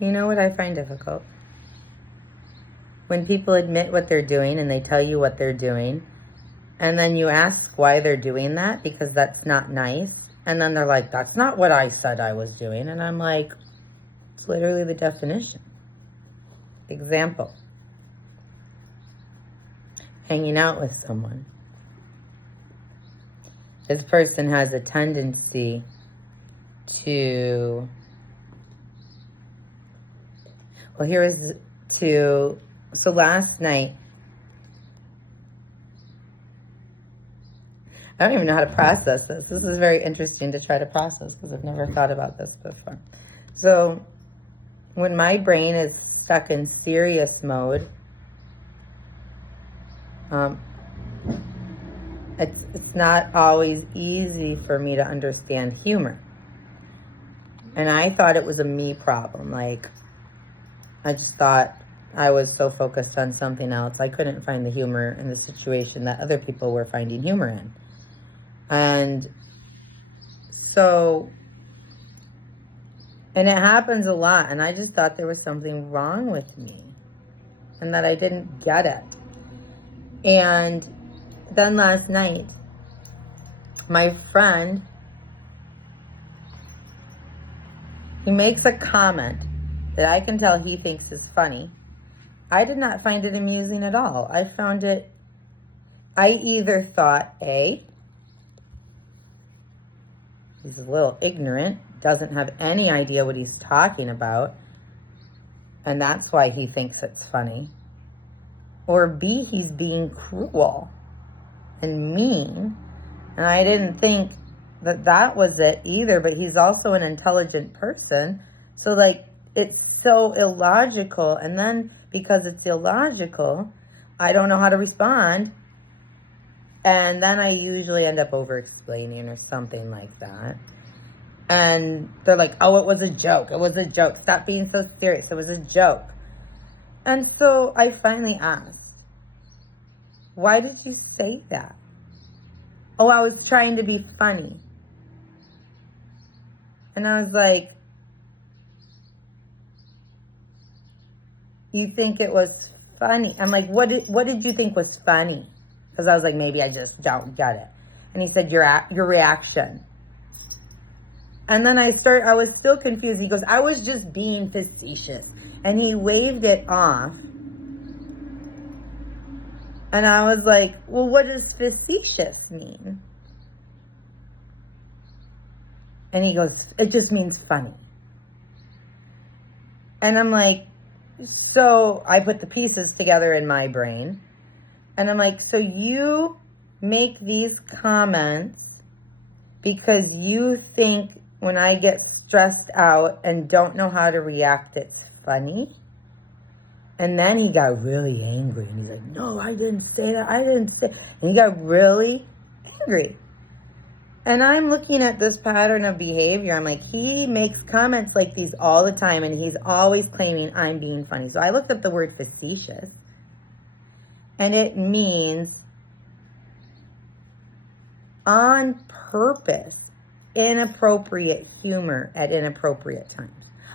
You know what I find difficult? When people admit what they're doing and they tell you what they're doing, and then you ask why they're doing that because that's not nice. And then they're like, that's not what I said I was doing. And I'm like, it's literally the definition. Example. Hanging out with someone. This person has a tendency to, so last night, I don't even know how to process this. This is very interesting to try to process because I've never thought about this before. So when my brain is stuck in serious mode, it's not always easy for me to understand humor. And I thought it was a me problem. Like, I just thought I was so focused on something else. I couldn't find the humor in the situation that other people were finding humor in. And it happens a lot. And I just thought there was something wrong with me and that I didn't get it. And then last night, my friend, he makes a comment that I can tell he thinks is funny. I did not find it amusing at all. I either thought, A, he's a little ignorant, doesn't have any idea what he's talking about, and that's why he thinks it's funny. Or B, he's being cruel and mean. And I didn't think that was it either, but he's also an intelligent person. So, like, it's so illogical. And then because it's illogical, I don't know how to respond. And then I usually end up over-explaining or something like that. And they're like, oh, it was a joke. It was a joke. Stop being so serious. It was a joke. And so I finally asked, why did you say that? Oh, I was trying to be funny. And I was like, you think it was funny? I'm like, what did you think was funny? Because I was like, maybe I just don't get it. And he said, your reaction. And then I was still confused. He goes, I was just being facetious. And he waved it off. And I was like, well, what does facetious mean? And he goes, it just means funny. And I'm like, so I put the pieces together in my brain. And I'm like, so you make these comments because you think when I get stressed out and don't know how to react, it's funny? And then he got really angry. And he's like, no, I didn't say that. I didn't say. And he got really angry. And I'm looking at this pattern of behavior. I'm like, he makes comments like these all the time. And he's always claiming I'm being funny. So I looked up the word facetious. And it means on purpose, inappropriate humor at inappropriate times.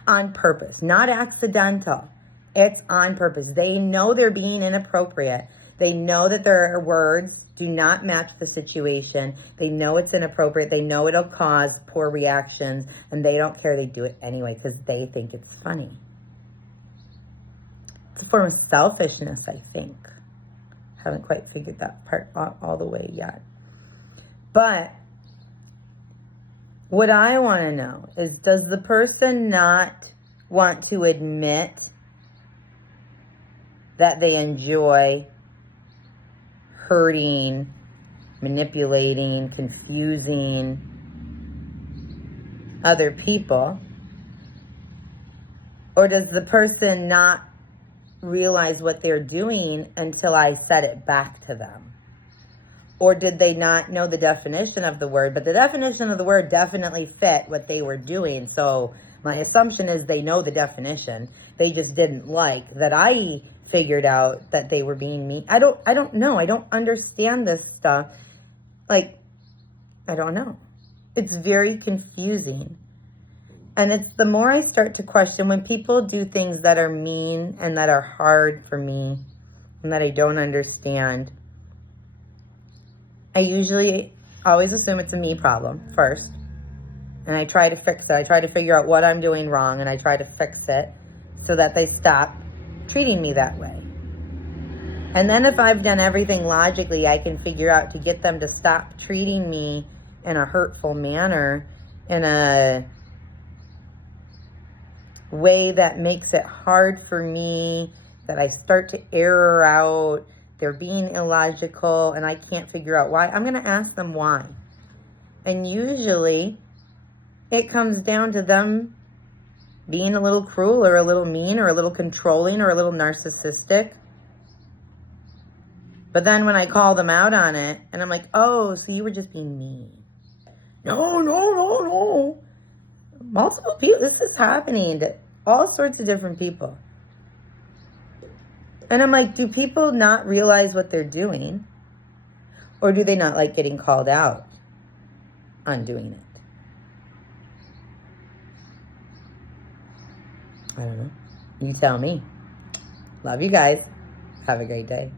On purpose, not accidental. It's on purpose. They know they're being inappropriate. They know that their words do not match the situation. They know it's inappropriate. They know it'll cause poor reactions, and they don't care. They do it anyway because they think it's funny. It's a form of selfishness, I think. Haven't quite figured that part out all the way yet. But what I want to know is, does the person not want to admit that they enjoy hurting, manipulating, confusing other people? Or does the person not realize what they're doing until I said it back to them? Or did they not know the definition of the word? But the definition of the word definitely fit what they were doing. So my assumption is they know the definition. They just didn't like that I figured out that they were being mean. I don't know. I don't understand this stuff. Like, I don't know. It's very confusing. And it's the more I start to question when people do things that are mean and that are hard for me and that I don't understand, I usually always assume it's a me problem first. And I try to fix it. I try to figure out what I'm doing wrong, and I try to fix it so that they stop treating me that way. And then if I've done everything logically, I can figure out to get them to stop treating me in a hurtful manner, in a way that makes it hard for me, that I start to error out, they're being illogical, and I can't figure out why. I'm going to ask them why. And usually it comes down to them being a little cruel or a little mean or a little controlling or a little narcissistic. But then when I call them out on it, and I'm like, oh, so you were just being mean. No. Multiple people, this is happening to all sorts of different people. And I'm like, do people not realize what they're doing? Or do they not like getting called out on doing it? I don't know. You tell me. Love you guys. Have a great day.